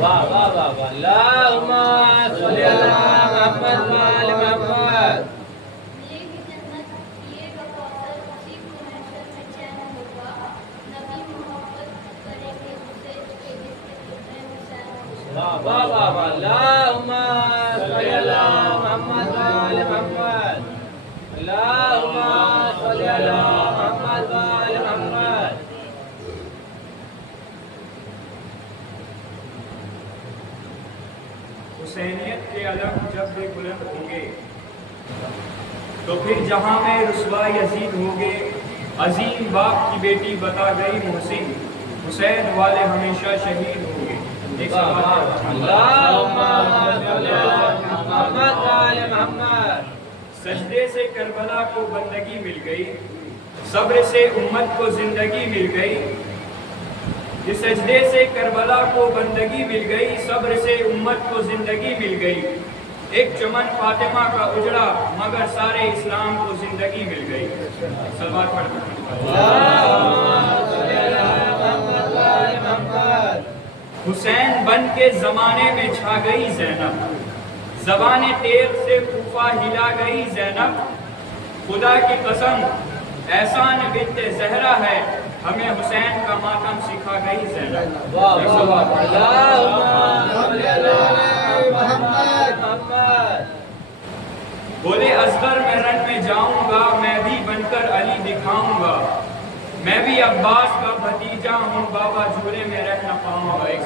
واہ واہ واہ واہ اللہم صلی علی محمد و آل محمد. یہ بھی جنت پیے گا کوثر اسی کو محشر میں چین ہوگا نبی محبت کریں گے اسے کہ جس کے دل میں حسین ہوگا. واہ واہ واہ واہ اللہم صلی علی محمد و آل محمد. اللہم صلی علی محمد و آل محمد. حسینیت کے علم جب بھی بلند ہوں گے تو پھر جہاں میں رسوا یزید ہوں گے. عظیم باپ کی بیٹی بتا گئی محسن حسین والے ہمیشہ شہید ہوں گے. اللہم صلی علی محمد و آل محمد. سجدے سے کربلا کو بندگی مل گئی صبر سے امت کو زندگی مل گئی. یہ سجدے سے کربلا کو بندگی مل گئی صبر سے امت کو زندگی مل گئی. ایک چمن فاطمہ کا اجڑا مگر سارے اسلام کو زندگی مل گئی. صلوات پڑھتے ہیں. حسین بن کے زمانے میں چھا گئی زینب زبان تیغ سے کوفہ ہلا گئی زینب. خدا کی قسم احسان بنت زہرا ہے ہمیں حسین کا ماتم سکھا گئی زینب. بولے اصغر میں رن میں جاؤں گا میں بھی بن کر علی دکھاؤں گا. میں بھی عباس کا بھتیجا ہوں بابا جھولے میں رہ نہ پاؤں گا. ایک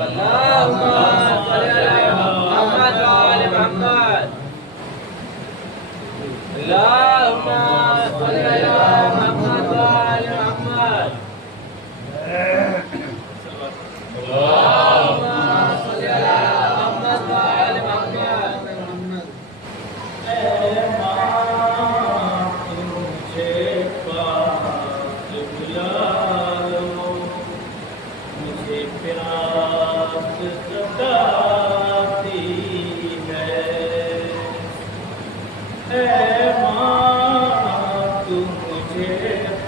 اللہم صلی علی محمد و آل محمد. اللہم صلی علی محمد و آل محمد. اے ماں تجھے پاس بلا لو مجھے پیاس ستاتی ہے. اے ماں تو مجھے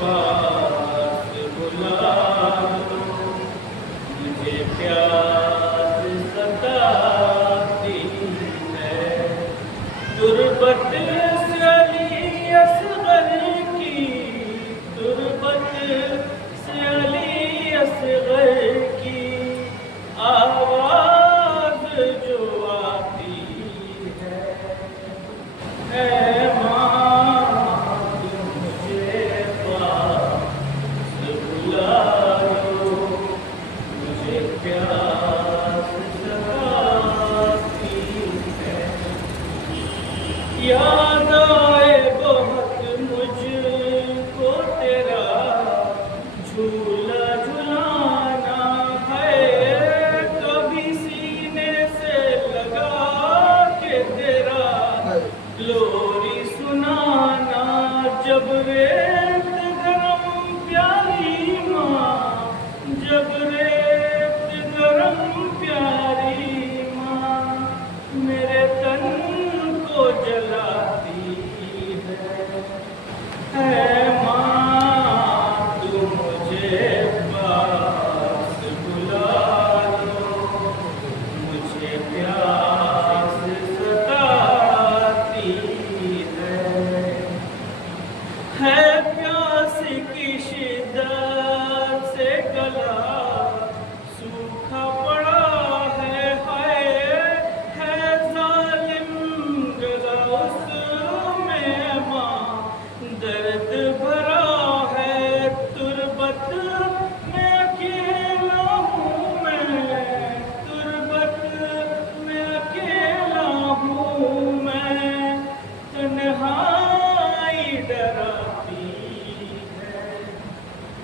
پاس بلا لو مجھے پیاس ستاتی ہے. تربت سے علی اصغر کی تربت سے علی اصغر کی آواز جو آتی ہے. اے ماں تو مجھے پاس بلا لو مجھے پیاس ستاتی ہے. یاد آئے بہت مجھ کو تیرا جھولا جھلانا ہے. کبھی سینے سے لگا کے تیرا لوری سنانا. جب ریت گرم پیاری ماں جب ریت گرم پیاری ماں میرے تن کو جلاتی ہے. اے ماں تو مجھے پاس بلا لو مجھے پیاس ستاتی ہے. پیاس کی شدت سے گلا سوکھا پڑا ہے. ہے ظالم گلا اس میں ماں درد بھرا ہے. تربت میں اکیلا ہوں میں تربت میں اکیلا ہوں میں تنہائی ڈراتی ہے.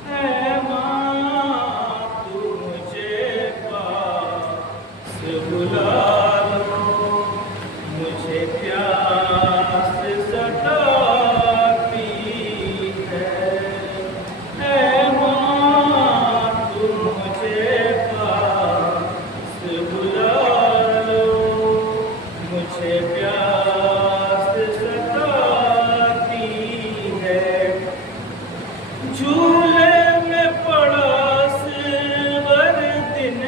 اے ماں تو مجھے پاس بلا لو مجھے پیاس ستاتی ہے. اے ماں تو مجھے پاس بلا لو مجھے پیاس ستاتی ہے. جھولے میں پڑا صغر دن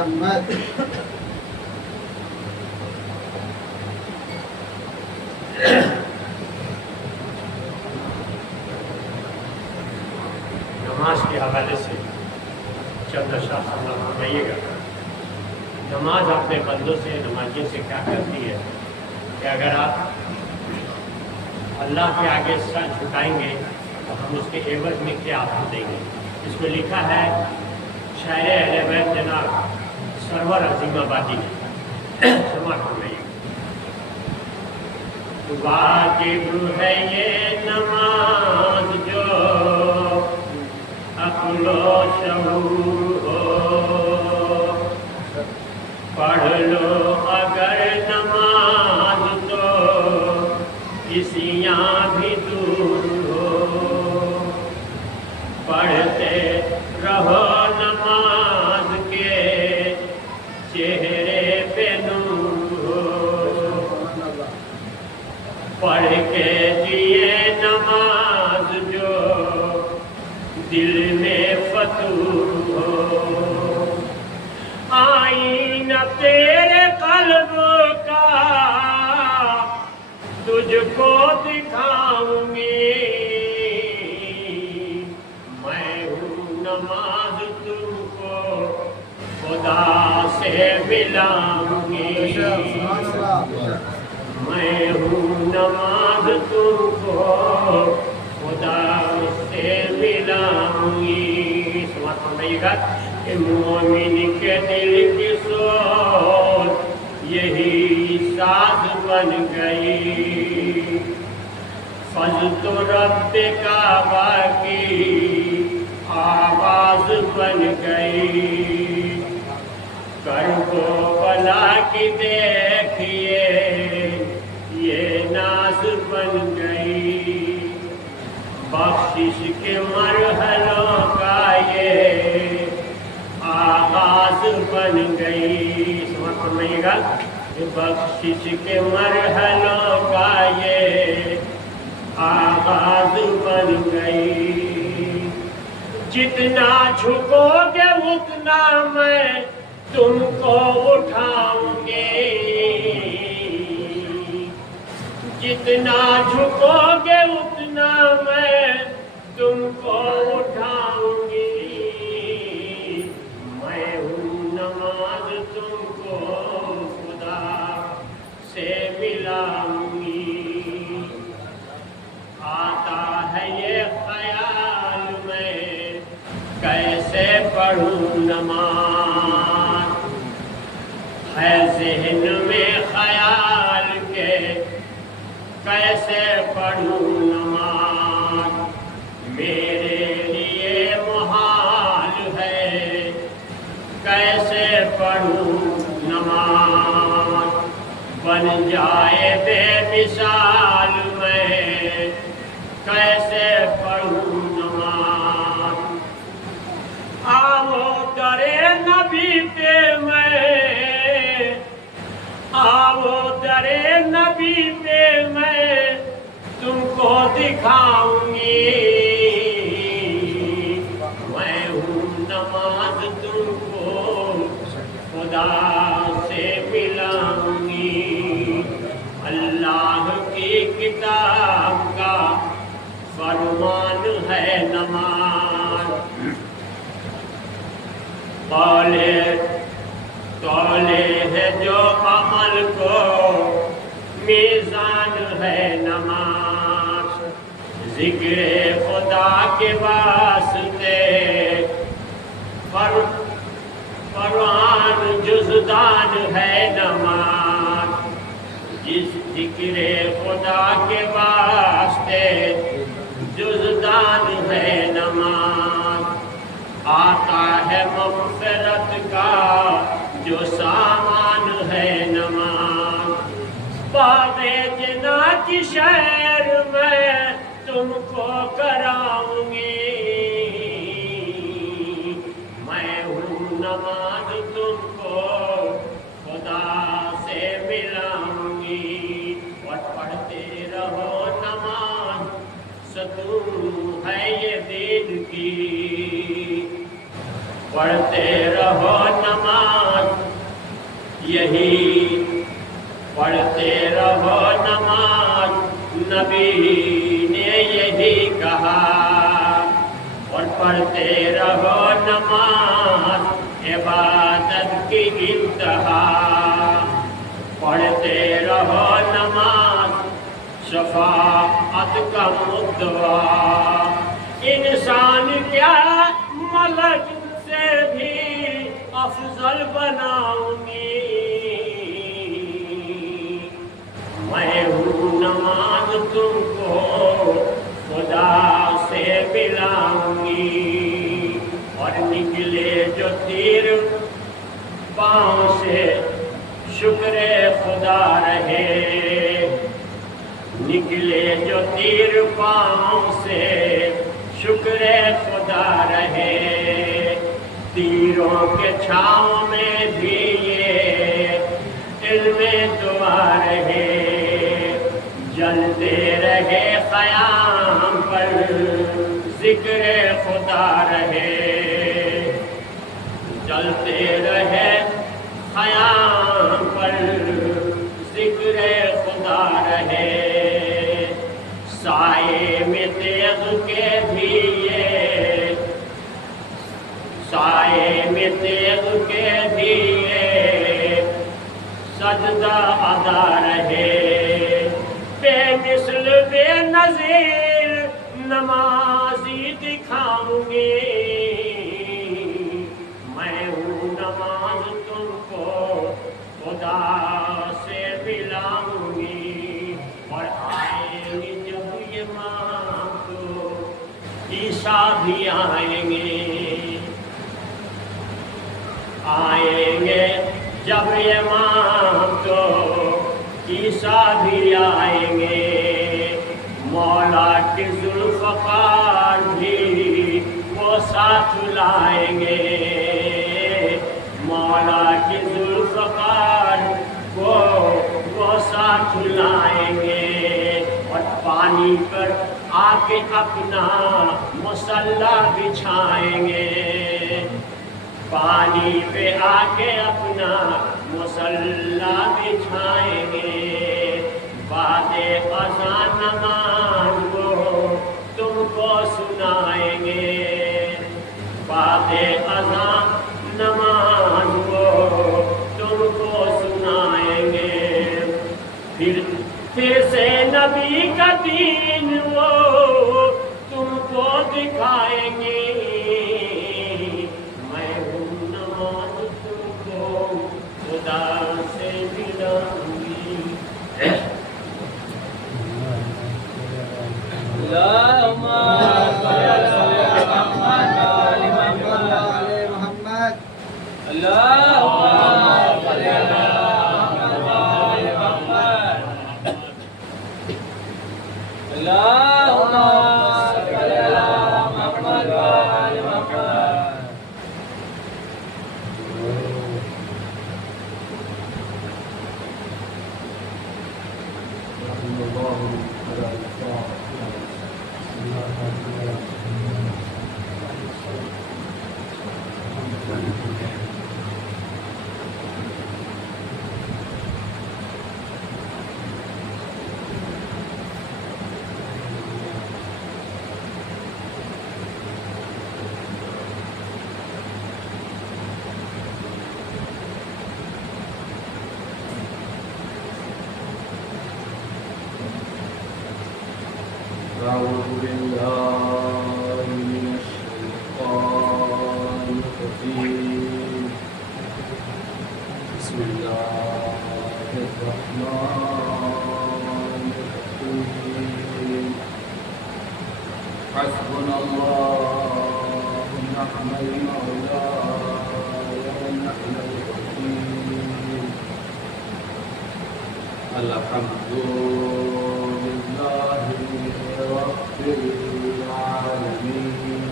محمد نماز کے حوالے سے چند اشعار سماعت فرمائیے گا۔ نماز اپنے بندوں سے، نمازیوں سے کیا کرتی ہے کہ اگر آپ اللہ کے آگے سر جھکائیں گے تو ہم اس کے عوض میں کیا آپ کو دیں گے۔ اس میں لکھا ہے شاعر اہل بیت جناب سرور عظیم آبادی نے، سماعت فرمائیے گا۔ واجب ہے یہ نماز جو عقل و شعور ہو، پڑھ لو اگر نماز تو کسیاں بھی دور ہو، پڑھتے رہو نماز کے چہرے پہ نور ہو، پڑھ کے دیے نماز جو دل میں فتور ہو، آئینہ تیرے قلب کا تجھ کو دکھاؤں گی، میں ہوں نماز تم کو خدا سے ملاؤں گی، میں ہوں نماز تم کو خدا سے ملاؤں گی۔ سماعت فرمائیے گا کہ مومن کے دل کی سوچ یہی ساز بن گئی، فضل تو رب کعبہ کی آواز بن گئی، کرب و بلا کی دیکھیے یہ ناز بن گئی، بخشش کے مرحلوں کا یہ آغاز بن گئی۔ سمجھ فرمائیے گا کہ بخشش کے مرحلوں کا یہ آغاز بن گئی، جتنا جھکو گے اتنا میں تم کو اٹھاؤں گی، جتنا جھکو گے اتنا میں تم کو اٹھاؤں گی، میں ہوں نماز تم کو خدا سے ملاؤں گی۔ آتا ہے یہ خیال میں کیسے پڑھوں نماز، ہے ذہن میں خیال کے کیسے پڑھوں نماز، میرے لیے محال ہے کیسے پڑھوں نماز، بن جائے بے مثال میں کیسے پڑھوں نماز، آؤ درے نبی پہ میں، آؤ درے نبی پہ میں تم کو دکھاؤں گی، میں ہوں نماز تم کو خدا سے ملاؤں گی، اللہ کی کتاب کا فرمان ہے نماز، تولے ہے جو عمل کو میزان ہے نماز، ذکر خدا کے واسطے قرآن جزدان ہے نماز، جس ذکر خدا کے واسطے جزدان ہے نماز، آتا ہے مغفرت کا جو سامان ہے نماز، باغ جناں کی شہر میں تم کو کراؤں گی، میں ہوں نماز تم کو خدا سے ملاؤں گی، اور پڑھتے رہو نماز ستون ہے یہ دین کی، پڑھتے رہو نماز یہی پڑھتے رہو نماز نبی نے یہی کہا اور پڑھتے رہو نماز عبادت کی انتہا پڑھتے رہو نماز شفاعت کا مدعا انسان کیا ملک سے بھی افضل بناؤں گی میں ہوں نماز تم کو خدا سے ملاؤں گی اور نکلے جو تیر پاؤں سے شکر خدا رہے نکلے جو تیر پاؤں سے شکر خدا رہے تیروں کے چھاؤں میں بھی یہ علم دعا رہے جلتے رہے خیام پر ذکر خدا رہے جلتے رہے خیام پر ذکر خدا رہے سائے میں تیغ کے بھی یہ سائے میں تیغ کے بھی یہ سجدہ ادا رہے بے مثل بے نظیر نمازی دکھاؤں گی میں ہوں نماز تم کو خدا سے ملاؤں گی اور آئیں گے جب یہ ماں تو عیسیٰ بھی آئیں گے جب یہ ماں تو عیسیٰ بھی آئیں گے مولا کی ذوالفقار بھی وہ ساتھ لائیں گے مولا کی ذوالفقار وہ ساتھ لائیں گے اور پانی پر آ کے اپنا مصلی بچھائیں گے پانی پہ آ کے اپنا مصلی بچھائیں گے بعد اذان نماز وہ تم کو سنائیں گے بعد اذان نماز وہ تم کو سنائیں گے پھر سے نبی کا دین وہ تم کو دکھائیں گے میں ہوں نماز تم کو خدا سے ملاؤں گی اللهم صل على محمد وآل محمد اللهم صل على محمد وآل محمد اللهم صل على محمد وآل محمد أعوذ بالله من الشيطان الرجيم بسم الله الرحمن الرحيم حسبنا الله ونعم المولى ونعم الوكيل الحمد لله رب العالمين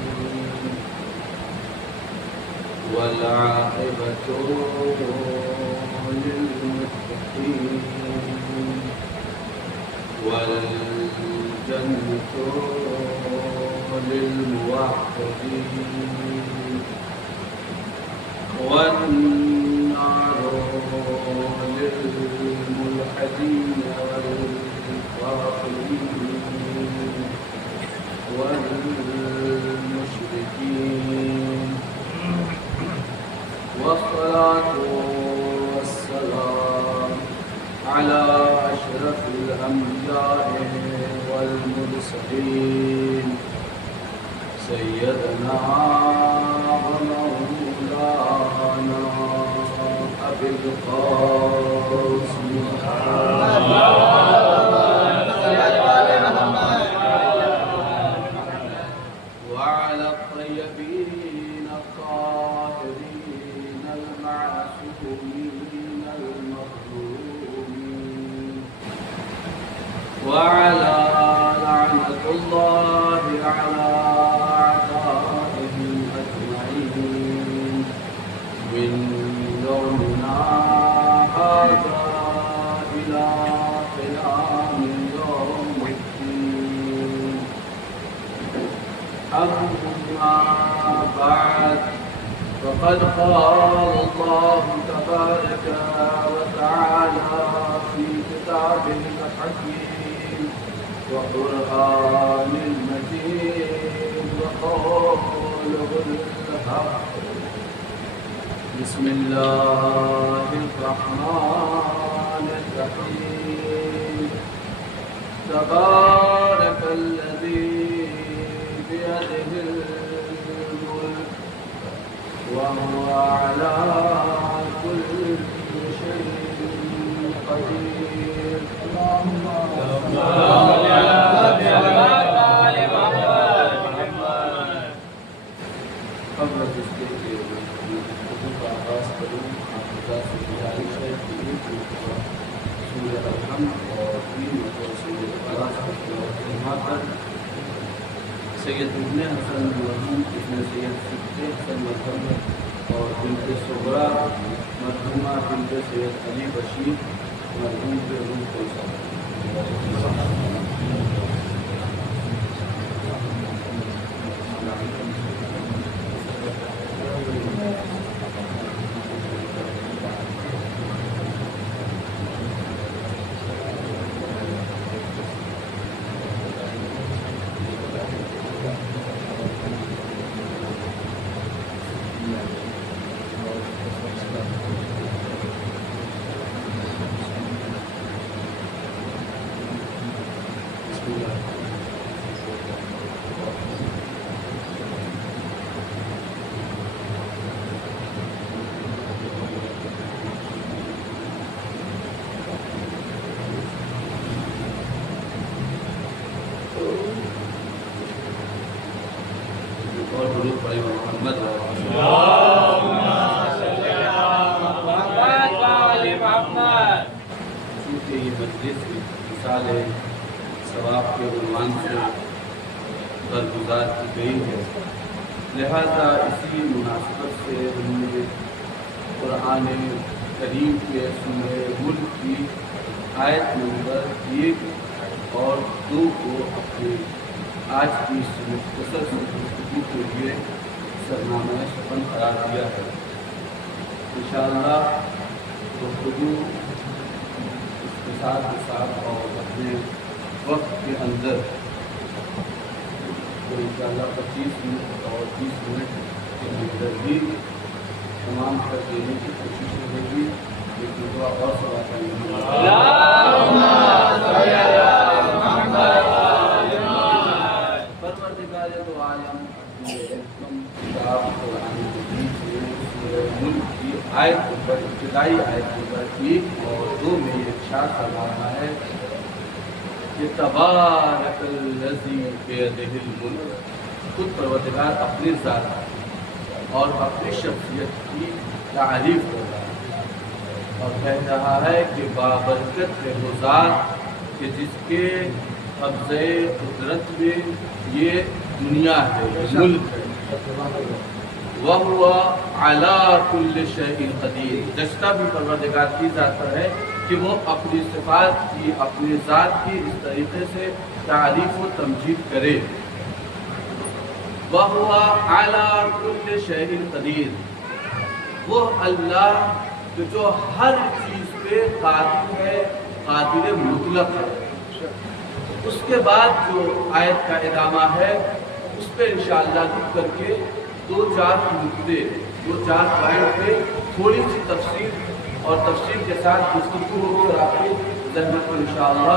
والعاقبة للمتقين والجنة للموحدين والنار للملحدين والكافرين والمشركين والصلاة والسلام على أشرف الأنبياء والمرسلين سيدنا ومولانا أبي القاسم وعلى الطيبين الطاهرين المعصومين المظلومين وعلى لعنة الله على أعدائهم أجمعين من يومنا هذا إلى قيام يوم الدين. أما بعد فقد قال الله تبارك وتعالى في كتابه الحكيم وقرآن المجيد وقوله الحق. بسم الله الرحمن الرحيم. تبارك الذي بيده الملك وهو على كل شيء قدير. اللهم قبل تشکیل کے خطبہ کا آغاز کروں آپ خدا سے گزارش ہے کہ ایک مرتبہ سورہ الحمد اور 3 مرتبہ سورہ اخلاص کا تلاوت فرما کر سید ابن حسن مرحوم ابن سید صدیق حسن مرحوم اور بنت صغرا مرحومہ بنت سید علی بشیر مرحوم کے روح کو اور درود پڑھیں محمد چونکہ یہ مجلس مثال ثواب کے عنوان سے برگزار کی گئی ہے، لہذا اسی مناسبت سے ہم نے قرآن کریم کے سورہ ملک کی آیت نمبر 1 اور 2 کو اپنے آج کی اس مختصر گفتگو کے لیے سرنامہ سخن قرار دیا ہے۔ انشاءاللہ گفتگو اس کے ساتھ اور اپنے وقت کے اندر تو انشاءاللہ 25 منٹ اور 30 منٹ کے اندر بھی تمام کر دینے کی کوشش رہے گی، لیکن دعا اور سوال کریں پروردگار دو عالم اپنے حکم کتاب قرآن مجید میں سورہ ملک کی آیت نمبر ابتدائی آیت نمبر 1 اور 2 میں یہ ارشاد فرما رہا ہے کہ تبارک الذی بیدہ الملک، خود پروردگار اپنی ذات اور اپنی شخصیت کی تعریف کر رہا ہے اور کہہ رہا ہے کہ بابرکت ہے وہ ذات کہ جس کے قبضے قدرت میں یہ دنیا ہے، ملک ہے۔ وَهُوَ عَلَىٰ كُلِّ شَيْءٍ قَدِيرٌ، جشتہ بھی پروردگار کی ذات پر ہے کہ وہ اپنی صفات کی، اپنی ذات کی اس طریقے سے تعریف و تمجید کرے۔ وَهُوَ عَلَىٰ كُلِّ شَيْءٍ قَدِيرٌ، وہ اللہ جو ہر چیز پہ قادر ہے، قادر مطلق ہے۔ اس کے بعد جو آیت کا ادامہ ہے اس پہ انشاءاللہ رک کر کے 2-4 نقطے 2-4 پوائنٹ پہ تھوڑی سی تفصیل اور تفصیل کے ساتھ گفتگو ہو کر آپ کی ذہن کو انشاءاللہ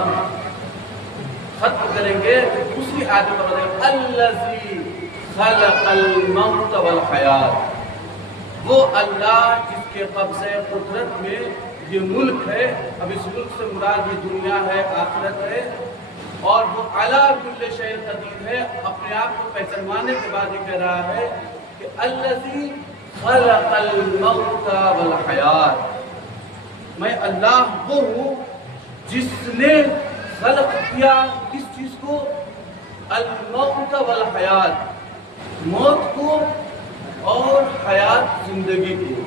ختم کریں گے۔ دوسری آیت پر بتائیں الذی خلق الموت والحیات، وہ اللہ جس کے قبضہ قدرت میں یہ ملک ہے، اب اس ملک سے مراد یہ دنیا ہے، آخرت ہے، اور وہ علی کل شیء قدیر ہے۔ اپنے آپ کو پہچانوانے کے بعد یہ کہہ رہا ہے کہ الذی خلق الموت والحیات، میں اللہ وہ ہوں جس نے خلق کیا کس چیز کو؟ الموت والحیات، موت کو اور حیات زندگی کو۔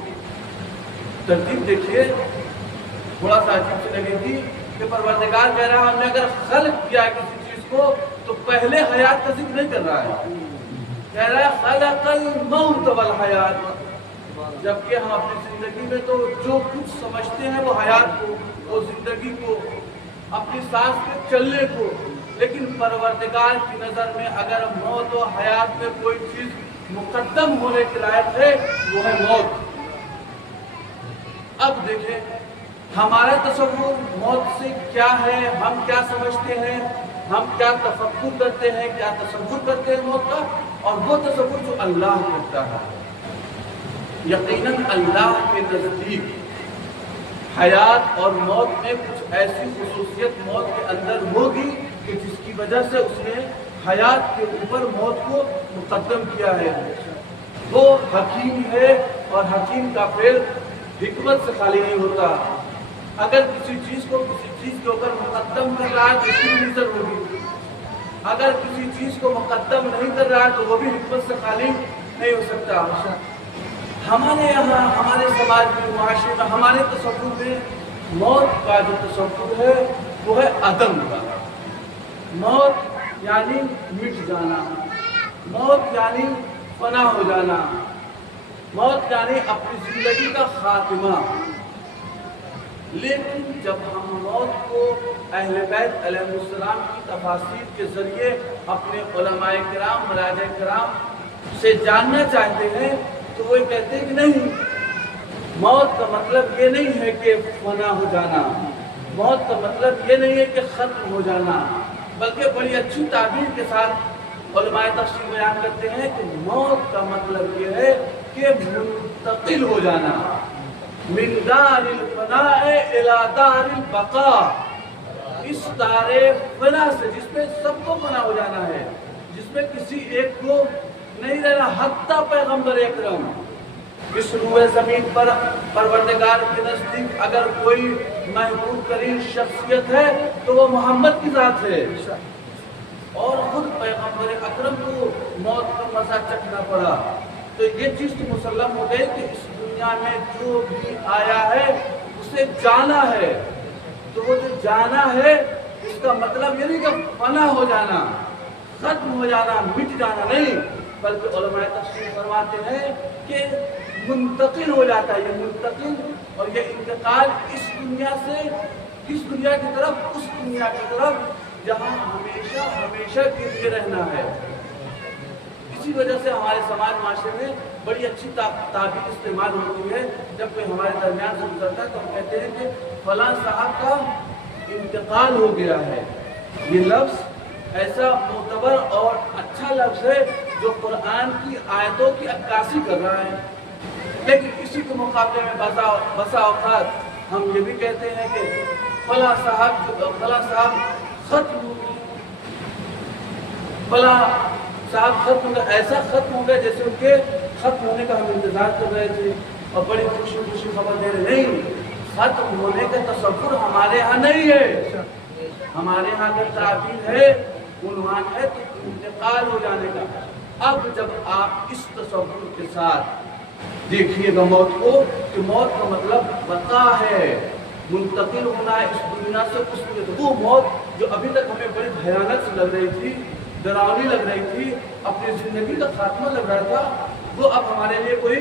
ترتیب دیکھیے، تھوڑا سا عجیب سے لگے گی کہ پروردگار کہہ رہا ہے ہم نے اگر خلق کیا کسی چیز کو تو پہلے حیات کا ذکر نہیں کر رہا ہے، کہہ رہا ہے خلق الموت والحیات، جبکہ ہم اپنی زندگی میں تو جو کچھ سمجھتے ہیں وہ حیات کو، وہ زندگی کو، اپنی سانس کے چلنے کو، لیکن پروردگار کی نظر میں اگر موت و حیات میں کوئی چیز مقدم ہونے کے لائق ہے وہ ہے موت۔ اب دیکھیں ہمارا تصور موت سے کیا ہے، ہم کیا سمجھتے ہیں، ہم کیا تفکر کرتے ہیں، کیا تصور کرتے ہیں موت کا، اور وہ تصور جو اللہ کرتا ہے۔ یقیناً اللہ کے نزدیک حیات اور موت میں کچھ ایسی خصوصیت موت کے اندر ہوگی کہ جس کی وجہ سے اس نے حیات کے اوپر موت کو مقدم کیا ہے۔ وہ حکیم ہے اور حکیم کا فعل حکمت سے خالی نہیں ہوتا۔ اگر کسی چیز کو کسی چیز کے اوپر مقدم کر رہا ہے تو اس کی بھی نظر ہوگی، اگر کسی چیز کو مقدم نہیں کر رہا ہے تو وہ بھی حکمت سے خالی نہیں ہو سکتا۔ ہمارے یہاں، ہمارے سماج میں، معاشرے میں، ہمارے تصور میں موت کا جو تصور ہے وہ ہے عدم کا۔ موت یعنی مٹ جانا، موت یعنی فنا ہو جانا، موت یعنی اپنی زندگی کا خاتمہ۔ لیکن جب ہم موت کو اہل بیت علیہ السلام کی تفاسیر کے ذریعے اپنے علماء کرام، مراجع کرام سے جاننا چاہتے ہیں تو وہ کہتے ہیں کہ نہیں، موت کا مطلب یہ نہیں ہے کہ فنا ہو جانا، موت کا مطلب یہ نہیں ہے کہ ختم ہو جانا، بلکہ بڑی اچھی تعبیر کے ساتھ علماء تفسیر بیان کرتے ہیں کہ موت کا مطلب یہ ہے کہ منتقل ہو جانا، من دار الفناء الى دار البقاء، اس دار فنا سے جس میں سب کو فنا ہو جانا ہے، جس میں کسی ایک کو نہیں رہنا، حتیٰ پیغمبر اکرم۔ اس روئے زمین پر پروردگار کے نزدیک اگر کوئی محبوب ترین شخصیت ہے تو وہ محمد کی ذات ہے، اور خود پیغمبر اکرم کو موت کا مزہ چکھنا پڑا۔ تو یہ چیز تو مسلم ہو گئی کہ اس دنیا میں جو بھی آیا ہے اسے جانا ہے، تو وہ جو جانا ہے اس کا مطلب یہ نہیں کہ فنا ہو جانا، ختم ہو جانا، مٹ جانا نہیں، بلکہ علماء تفسیر فرماتے ہیں کہ منتقل ہو جاتا ہے۔ یہ منتقل اور یہ انتقال اس دنیا سے اس دنیا کی طرف اس دنیا کی طرف جہاں ہمیشہ ہمیشہ کے لیے رہنا ہے۔ اسی وجہ سے ہمارے سماج معاشرے میں بڑی اچھی تعبیر استعمال ہوتی ہے، جب کوئی ہمارے درمیان سے گزرتا ہے تو ہم کہتے ہیں کہ فلاں صاحب کا انتقال ہو گیا ہے۔ یہ لفظ ایسا معتبر اور اچھا لفظ ہے جو قرآن کی آیتوں کی عکاسی کر رہا ہے، لیکن اسی کے مقابلے میں بسا اوقات ہم یہ بھی کہتے ہیں کہ فلاں صاحب ختم ہو گئے، فلاں صاحب ختم ہو گئے، ایسا ختم ہو گئے جیسے ان کے ختم ہونے کا ہم انتظار کر رہے تھے اور بڑی خوشی خوشی خبر دے رہے۔ نہیں، ختم ہونے کا تصور ہمارے ہاں نہیں ہے، ہمارے ہاں اگر تعبیر ہے، عنوان ہے تو انتقال ہو جانے کا۔ اب جب آپ اس تصور کے ساتھ دیکھیے گا موت کو کہ موت کا مطلب بقا ہے، منتقل ہونا ہے اس دنیا سے اس دنیا سے۔ وہ موت جو ابھی تک ہمیں بڑی بھیانک سے لگ رہی تھی، ڈراؤنی لگ رہی تھی، اپنی زندگی کا خاتمہ لگ رہا تھا، وہ اب ہمارے لیے کوئی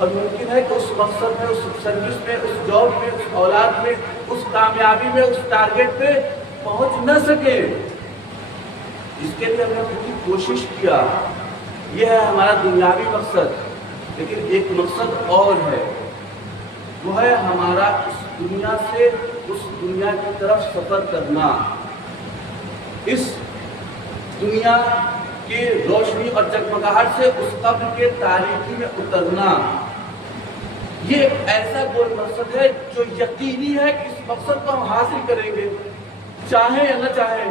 اور ممکن ہے کہ اس مقصد میں، اس سروس میں، اس جاب میں، اس اولاد میں، اس کامیابی میں، اس ٹارگیٹ پہ پہنچ نہ سکے۔ اس کے لیے ہم نے پوری کوشش کیا، یہ ہے ہمارا دنیاوی مقصد، لیکن ایک مقصد اور ہے، وہ ہے ہمارا اس دنیا سے اس دنیا کی طرف سفر کرنا، اس دنیا کی روشنی اور جگمگاہٹ سے اس قبر کے تاریکی میں اترنا۔ یہ ایک ایسا گول مقصد ہے جو یقینی ہے کہ اس مقصد کو ہم حاصل کریں گے، چاہیں یا نہ چاہیں۔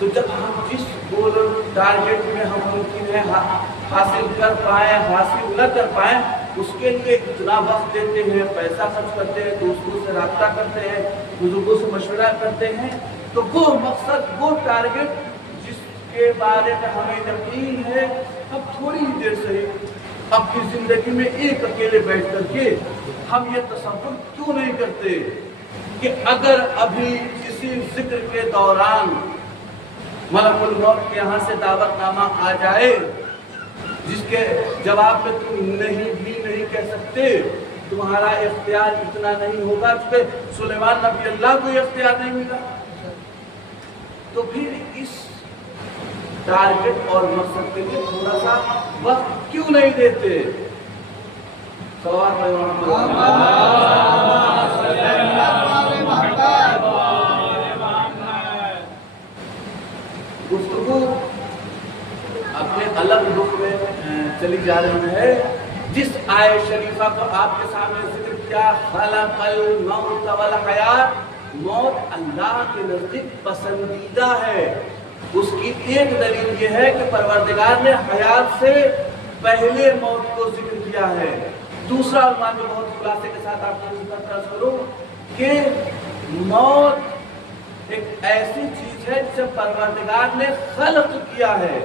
تو جب ہم جس گول ٹارگیٹ میں ہم ممکن ہے حاصل کر پائیں، حاصل نہ کر پائیں، اس کے لیے اتنا وقت دیتے ہیں، پیسہ خرچ کرتے ہیں، دوستوں سے رابطہ کرتے ہیں، بزرگوں سے مشورہ کرتے ہیں، تو وہ مقصد، وہ ٹارگیٹ جس کے بارے میں ہمیں یقین ہے، اب تھوڑی ہی دیر سے اپنی زندگی میں ایک اکیلے بیٹھ کر کے ہم یہ تصور کیوں نہیں کرتے کہ اگر ابھی کسی ذکر کے دوران ملک الموت کے یہاں سے دعوت نامہ آ جائے جس کے جواب میں تم نہیں بھی نہیں کہہ سکتے، تمہارا اختیار اتنا نہیں ہوگا، چونکہ سلیمان نبی اللہ کو یہ اختیار نہیں ملا، تو پھر اس ٹارگٹ اور مقصد کے لیے تھوڑا سا وقت کیوں نہیں دیتے؟ سوال گفتگو اپنے الگ رخ میں چلی جا رہی ہے۔ جس آیت شریفہ کو آپ کے سامنے ذکر کیا، خلق الموت والحیات، موت اللہ کے نزدیک پسندیدہ ہے، اس کی ایک دلیل یہ ہے کہ پروردگار نے حیات سے پہلے موت کو ذکر کیا ہے۔ دوسرا عنوان جو بہت خلاصے کے ساتھ آپ کو عرض کروں کہ موت ایک ایسی چیز ہے جسے پروردگار نے خلق کیا ہے،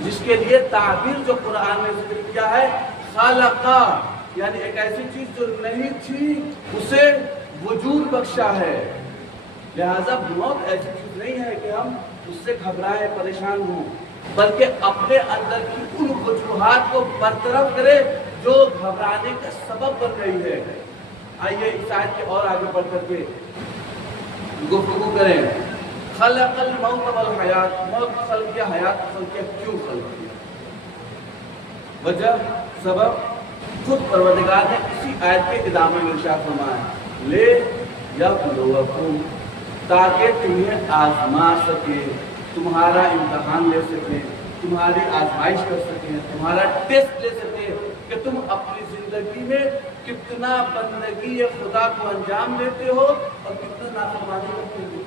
جس کے لیے تعبیر جو قرآن نے ذکر کیا ہے خلقہ، یعنی ایک ایسی چیز جو نہیں تھی اسے وجود بخشا ہے۔ لہذا موت ایسی چیز نہیں ہے کہ ہم اس سے گھبرائیں، پریشان ہوں، بلکہ اپنے اندر کی ان وجوہات کو برطرف کرے جو گھبرانے کا سبب بن رہی ہے۔ آئیے اس آیت کے اور آگے بڑھ کر کے گفتگو کریں۔ خلق الموت والحیات، موت کو خلق کیا، حیات کو خلق کیا، کیوں خلق کیا؟ وجہ، سبب خود پروردگار نے اسی آیت کے ادامے میں ارشاد فرمایا، لے یبلوکم، تاکہ تمہیں آزما سکے، تمہارا امتحان لے سکے، تمہاری آزمائش کر سکے، تمہارا ٹیسٹ لے سکے کہ تم اپنی زندگی میں کتنا بندگی خدا کو انجام دیتے ہو اور کتنا نافرمانی کرتے ہو۔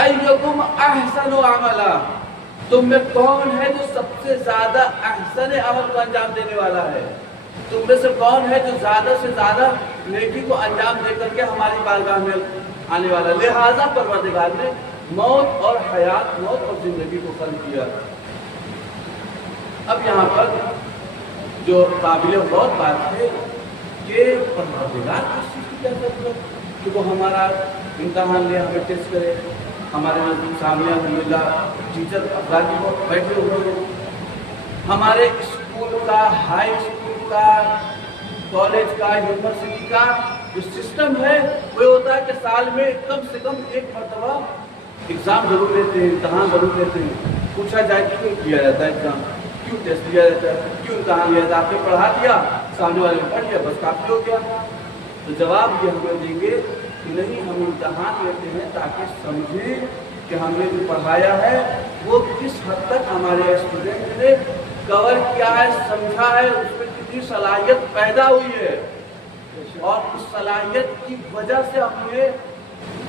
ایکم احسن عملا، تم میں کون ہے جو سب سے زیادہ احسن عمل کو انجام دینے والا ہے؟ تم میں سے کون ہے جو زیادہ سے زیادہ نیکی کو انجام دے کر کے ہماری بارگاہ میں آنے والا؟ لہذا پروردگار نے موت اور حیات، موت اور زندگی کو خلق کیا۔ اب یہاں پر جو قابل غور بات ہے کہ پروردگار کس چیز کی کیا ضرورت کہ وہ ہمارا امتحان لے، ہمیں ٹیسٹ کرے، ہمارے سامنے الحمدللہ ٹیچر افراد کو بیٹھے ہوئے ہیں، ہمارے اسکول کا، ہائی اسکول کا، کالج کا، یونیورسٹی کا جو سسٹم ہے وہ ہوتا ہے کہ سال میں کم سے کم ایک مرتبہ ایگزام ضرور لیتے ہیں، امتحان ضرور لیتے ہیں۔ پوچھا جائے کیوں کیا جاتا ہے ایگزام، کیوں ٹیسٹ لیا جاتا ہے، کیوں امتحان لیا جاتا ہے؟ آپ نے پڑھا دیا، سامنے والے نے پڑھ لیا، بس کافی ہو گیا؟ تو جواب یہ ہمیں دیں گے کہ نہیں، ہم امتحان لیتے ہیں تاکہ سمجھیں کہ ہم نے جو پڑھایا ہے وہ کس حد تک ہمارے اسٹوڈنٹ نے کور کیا ہے، سمجھا ہے، اس میں کتنی صلاحیت پیدا ہوئی ہے، اور اس صلاحیت کی وجہ سے ہم نے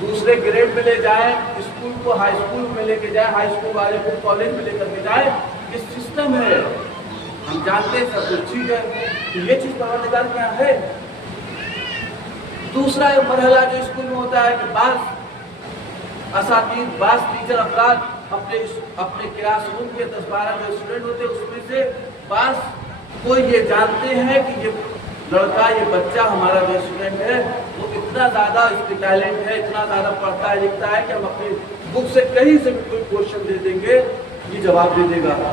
دوسرے گریڈ میں لے جائیں، اسکول کو ہائی اسکول میں لے کے جائیں، ہائی اسکول والے کو کالج میں لے کر کے جائیں۔ یہ سسٹم ہے، ہم جانتے ہیں سب کچھ ٹھیک ہے، تو یہ چیز پروردگار کیا ہے۔ دوسرا مرحلہ جو اسکول میں ہوتا ہے کہ بعض اساتذہ، بعض ٹیچر افراد اپنے کلاس روم کے 10-12 جو اسٹوڈنٹ ہوتے ہیں اس میں سے بعض کو یہ جانتے ہیں کہ یہ لڑکا، یہ بچہ ہمارا جو اسٹوڈنٹ ہے وہ اتنا زیادہ اس کے ٹیلنٹ ہے، اتنا زیادہ پڑھتا ہے لکھتا ہے کہ ہم اپنی بک سے کہیں سے بھی کوئی کوشچن دے دیں گے یہ جواب دے دے گا۔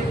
1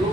2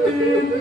3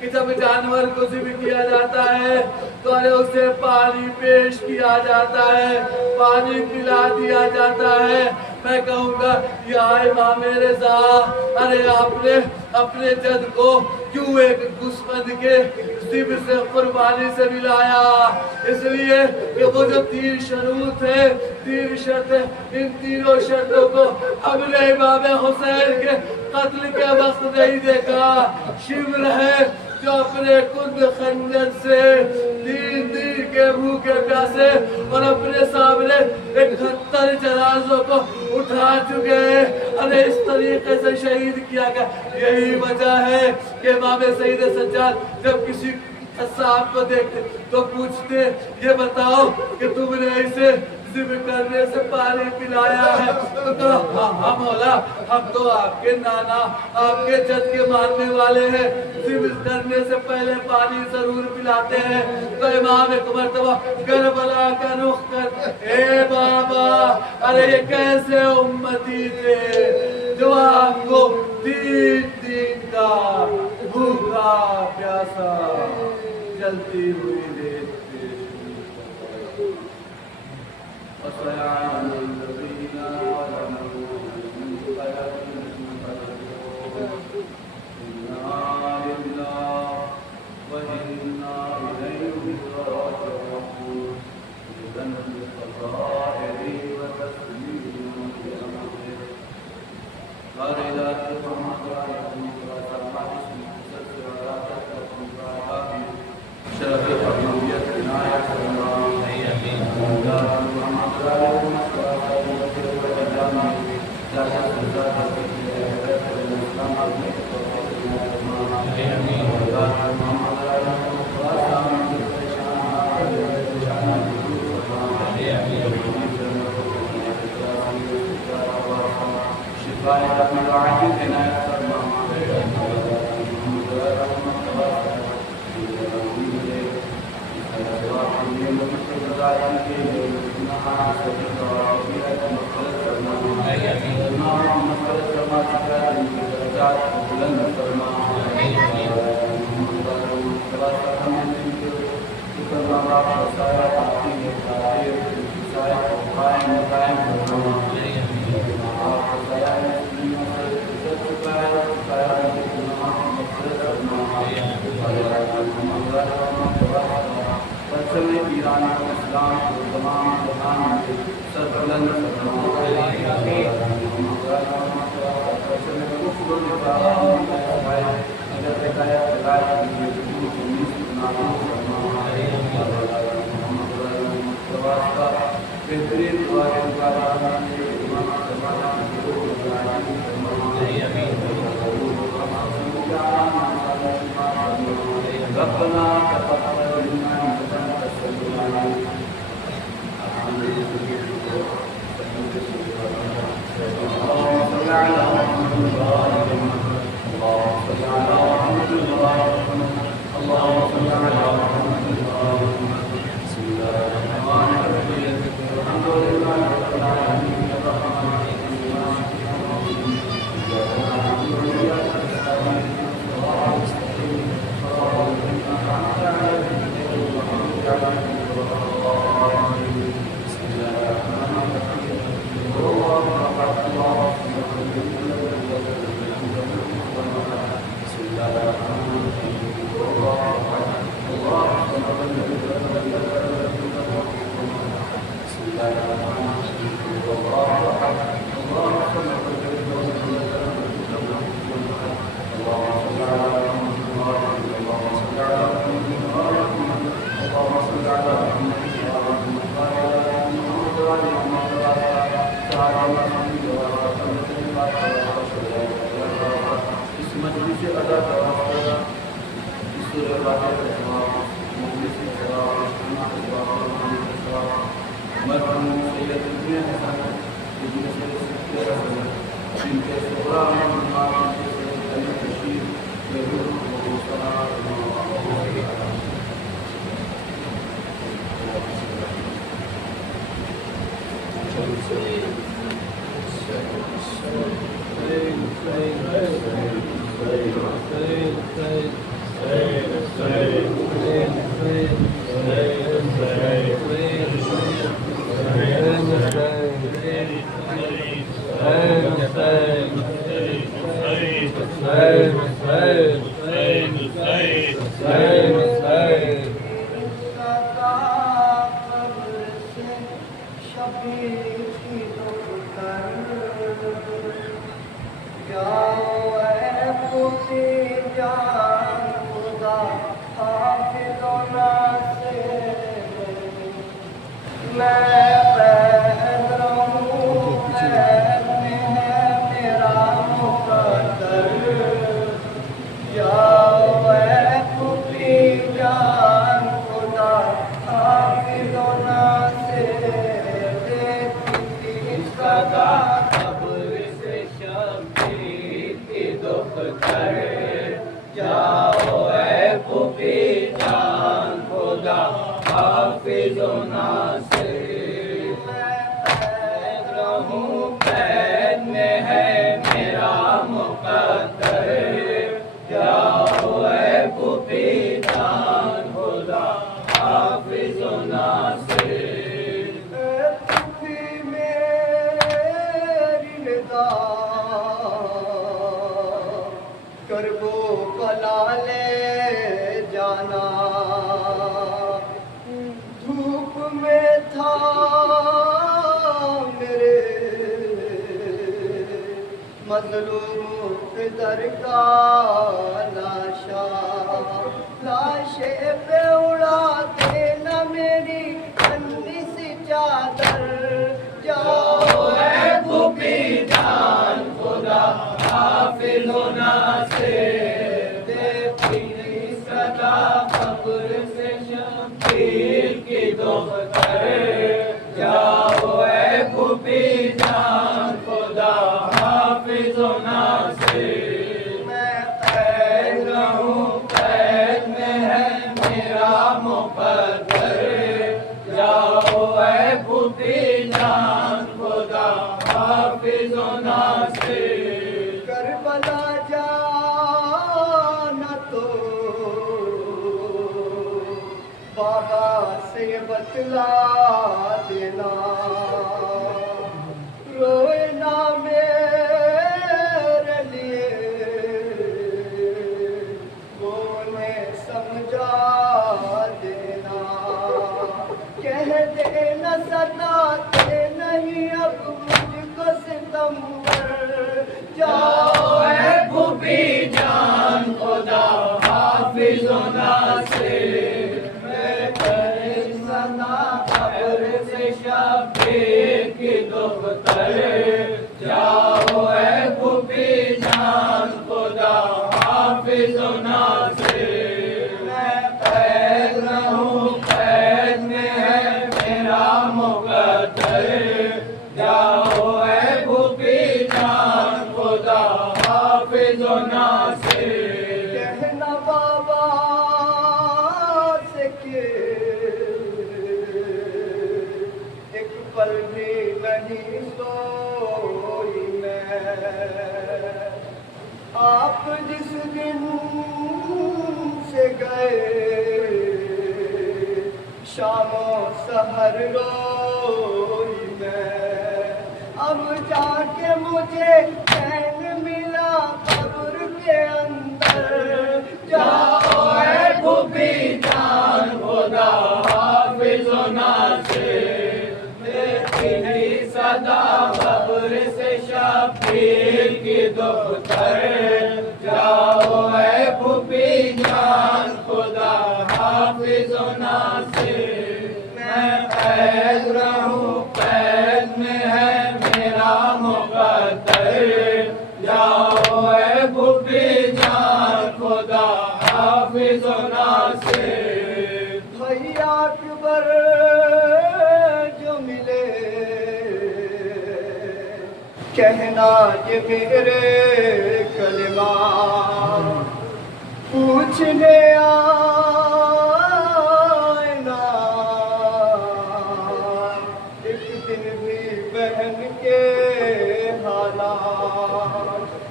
کہ جب جانور کو ذبح کیا جاتا ہے تو ارے اسے پانی پیش کیا جاتا ہے، پانی پلا دیا جاتا ہے۔ میں کہوں گا یا امام رضا، ارے آپ نے اپنے جد کو کیوں ایک گوسفند کے ذبح سے قربانی سے ملایا؟ اس لیے کہ وہ جو 3 شروط ہے، 3 شرطیں، ان تینوں شرطوں کو ہم نے امام حسین کے قتل کے وقت نہیں دیکھا۔ شمر ہے جو اپنے کند خنجر سے 3 دن کے بھوکے پیاسے اور اپنے سامنے 71 جنازوں کو اٹھا چکے ہیں، انہیں اس طریقے سے شہید کیا گیا۔ یہی وجہ ہے کہ امام سید سجاد جب کسی قصاب کو دیکھتے تو پوچھتے یہ بتاؤ کہ تم نے اسے ذبح کرنے سے پانی پلایا ہے؟ تو کہا ہاں مولا، ہم تو آپ کے نانا، آپ کے جد کے ماننے والے ہیں، ذبح کرنے سے پہلے پانی ضرور پلاتے ہیں۔ تو امام ایک مرتبہ کربلا کا رخ کر، اے بابا، ارے یہ کیسے امتی تھے جو آپ کو 3 دن کا بھوکا پیاسا جلتی ہوئی دیکھتے۔ وَسَيَعْلَمُ الَّذِينَ ظَلَمُوا إِنَّا لِلَّهِ وَإِنَّا إِلَيْهِ رَاجِعُونَ بِذَنبِ الْخَطَائِرِ وَتَسْلِيمٍ بِأَمْرِهِ قَالَ محمد شرف قبولیت عنایت فرما، ایران اسلام کو تمام جہان میں سربلند ربنا تقبل منا انك انت السميع العليم اللهم صل على محمد وعلى ال محمد اللهم صل على محمد وعلى ال محمد اللهم صل على محمد وعلى ال محمد بسم الله الرحمن الرحيم الحمد لله رب العالمين الرحمن الرحيم مالك يوم الدين اياك نعبد واياك نستعين صراط المستقيم صراط الذين انعمت عليهم غير المغضوب عليهم ولا الضالين بسم الله الرحمن الرحيم قل الله احد الله الصمد بسم الله الرحمن الرحيم قل الله احد الله الصمد بسم الله الرحمن الرحيم قل الله احد الله الصمد اللهم صل على محمد وعلى ال محمد اللهم صل على محمد وعلى ال محمد اللهم صل على محمد وعلى ال محمد وعلى ال محمد اس مجلس ادا کرا اس سورہ فاتحہ کے جواب مجلس کے جواب اجتماع کے جواب مرحوم سید الدین حسن ابن سید سکر حسن جن کے سورہ میں علی بشیر کے روح و سلام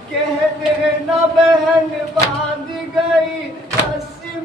کہہ دینا بہن باندھ گئی بس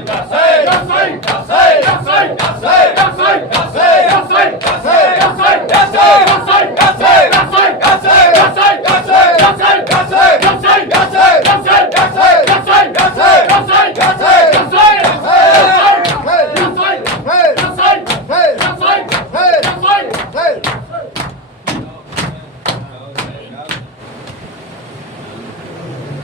Yes,